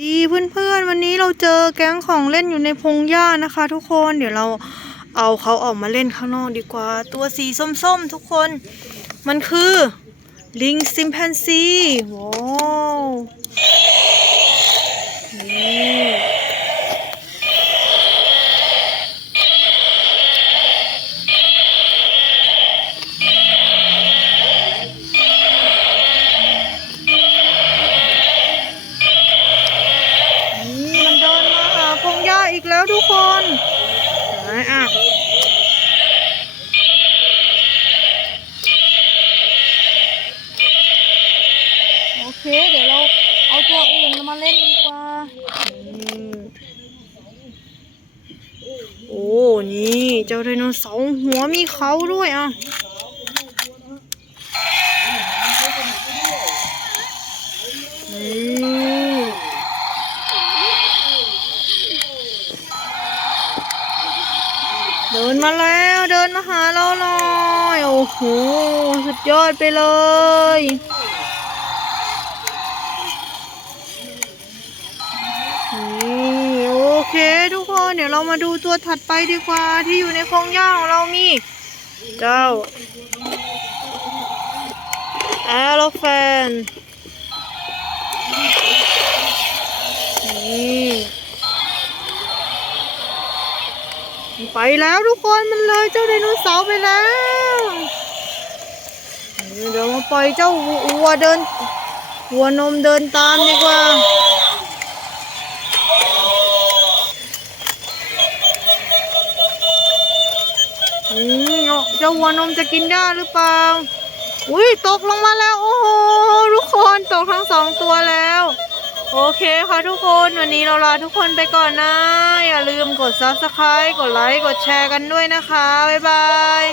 ดีเพื่อนๆวันนี้เราเจอแก๊งของเล่นอยู่ในพงหญ้านะคะ ทุกคนเดี๋ยวเราเอาเขาออกมาเล่นข้างนอกดีกว่า ตัวสีส้มๆ ทุกคน มันคือลิงซิมแพนซีว้าว เอาตัวอื่นมาเล่นดีกว่า โอ้ นี่ เจ้าไดโนเสาร์หัวมีเขาด้วยอะเดินมาแล้วเดินมาหาเราหน่อย โอ้โห สุดยอดไปเลย เดี๋ยวเรามาดูตัวถัดไปดีกว่าที่อยู่ในคงหญ้าของเรามี เจ้า elephant นี่ไปแล้วทุกคนมันเลยเจ้าไดโนเสาร์ไปแล้วเดี๋ยวมาปล่อยเจ้าวัวเดินวัวนมเดินตามดีกว่า เจ้าวัวนมจะกินได้หรือเปล่า อุ้ยตกลงมาแล้ว โอ้โหทุกคนตกทั้งสองตัวแล้ว โอเคค่ะทุกคนวันนี้เราลาทุกคนไปก่อนนะ อย่าลืมกด subscribe กดไลค์กดแชร์กันด้วยนะคะ บ๊ายบาย